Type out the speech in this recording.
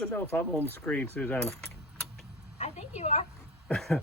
even know if I'm on the screen, Susanna. I think you are.